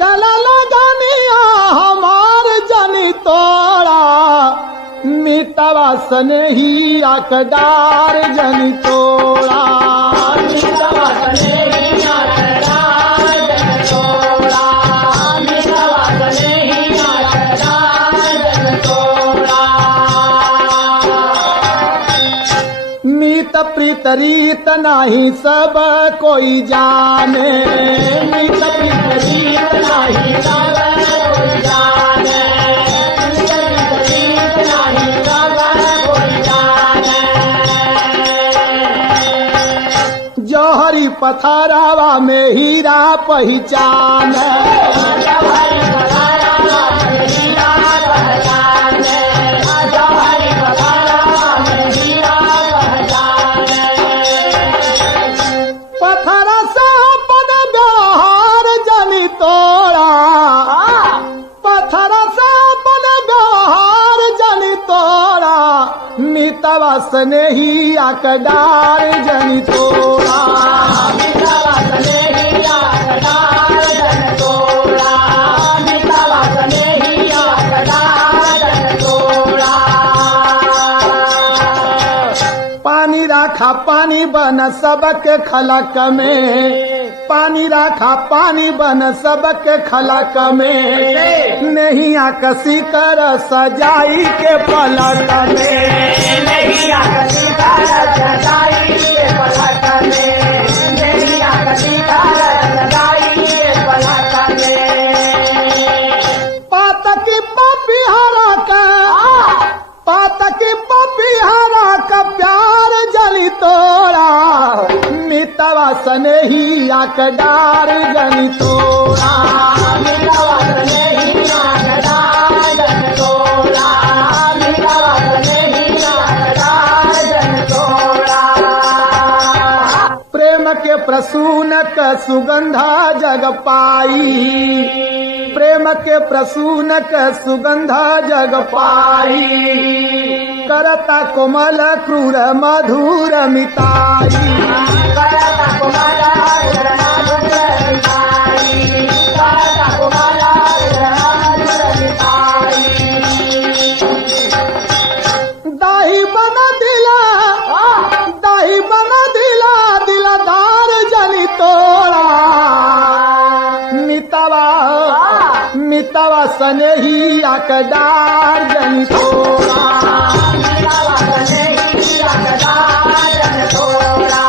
लागल लगनिया हमार जनी तोड़ा मितवा सनेहिया के डार जनी तोड़ा मितवा सनेहिया के डार जनी तोड़ा मितवा सनेहिया के डार जनी तोड़ा मीत प्रीत रीत नाही सब कोई जाने मीत प्रीत रीत नाही सब कोई जाने मीत प्रीत नाही सब कोई जाने जौहरी पथरावा में हीरा पहचान जौहरी पथरावा में हीरा पहचान जौहरी पथरावा में हीरा पहचान पत्थर से अपन व्यवहार जनी तोड़ा पत्थर से अपन व्यवहार जनी तोड़ा मितवा स्नेहिया के डार जनी तोड़ा मितवा स्नेहिया के डार जनी तोड़ा मितवा स्नेहिया के डार जनी तोड़ा पानी राखा पानी बन सबके खलक में पानी राखा पानी बन सबके खलक में नहीं आकसी कर सजाई के पलक में नहीं आकसी कर सजाई के पलक में नहीं आकसी कर सजाई के पलक में पातकी पपिहरा का पातकी पपिहरा का प्यार जली तोड़ा मितवा स्नेहिया के डार जनी तोड़ा मितवा स्नेहिया के डार जनी तोड़ा मितवा स्नेहिया के डार जनी तोड़ा प्रेम के प्रसूनक सुगंधा जग पाई प्रेम के प्रसूनक सुगंधा जग पाई करता कोमल क्रूर मधुर मिताई करता कुमार मधुर मिताई करता कुमार मधुर मिताई दाही बन दिला दिलदार जनी तोड़ा मितवा स्नेहिया के डार जनी तोड़ा मितवा स्नेहिया के डार जनी तोड़ा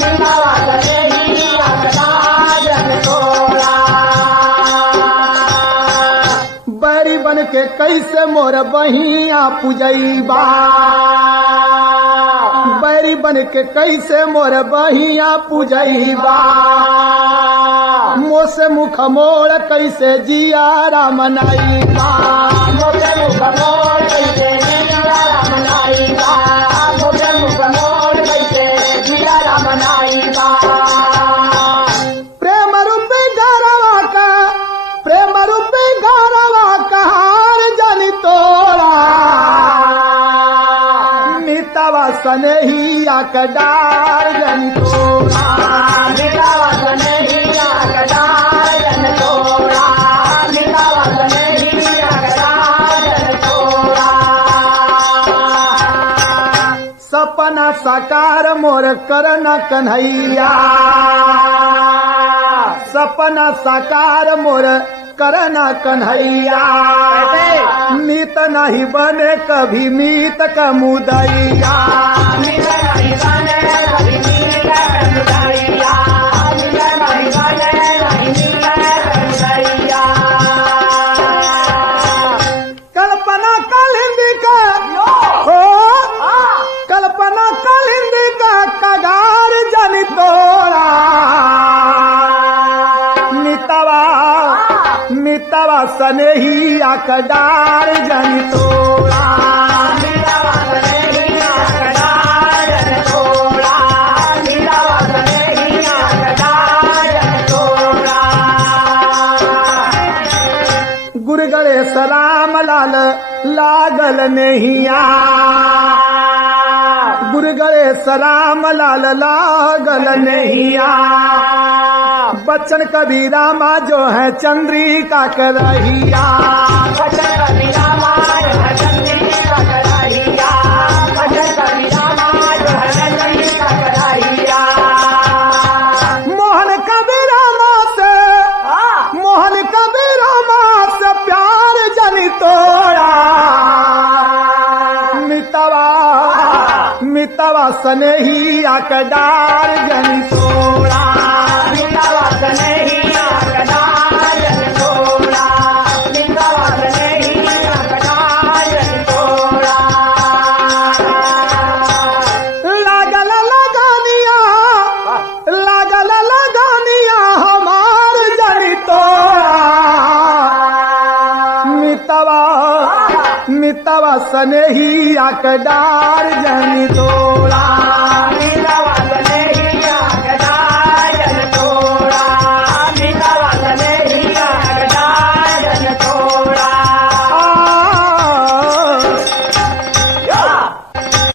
मितवा स्नेहिया के डार जनी तोड़ा बैरी बन के कैसे मोर बहिया पूजैबा बैरी बन के कैसे मोर बहिया पूजैबा मोसे मुख मोड़ कैसे जियारा मनाईबा मोसे मुख मोड़ कैसे जियारा मनाईबा मोसे मुख मोड़ कैसे जियारा मनाईबा प्रेम रूपी घरवा का हार जनी तोड़ा मितवा स्नेहिया के डार जनी तोड़ा मितवा स्नेहिया के डार जनी तोड़ा मितवा स्नेहिया के डार जनी तोड़ा सपना साकार मोर करना कन्हैया सपना साकार मोर करना कन्हैया मीत नहीं बने कभी मीत का मुदैया मीत नहीं बने कभी मीत का मुदैया मीत नहीं बने कभी मीत का मुदैया कल्पना कालिंदी का हो कल्पना कालिंदी का कगार जनी तोड़ा मितवा स्नेहिया के डार जनी तोड़ा मितवा स्नेहिया के डार जनी तोड़ा मितवा स्नेहिया के डार जनी तोड़ा गुरु गणेश राम लाल लागल नहिया गुरु गणेश राम लाल लागल नहिया बच्चन कबीरा माँ जो है चंद्रिका के रहिया बचन कबीरा माँ जो है चंद्रिका के रहिया बचन कबीरा माँ जो है चंद्रिका के रहिया मोहन कबीरा माँ से मोहन कबीरा माँ से प्यार जनी तोड़ा मितवा सने ही आकदार जनी तोड़ा मितवा सने ही आकदार जनी तोड़ा मितवा सने ही आकदार जनी तोड़ा लागल लगानिया हमार जनी तोड़ा मितवा सने ही आकदार जनी तोड़ा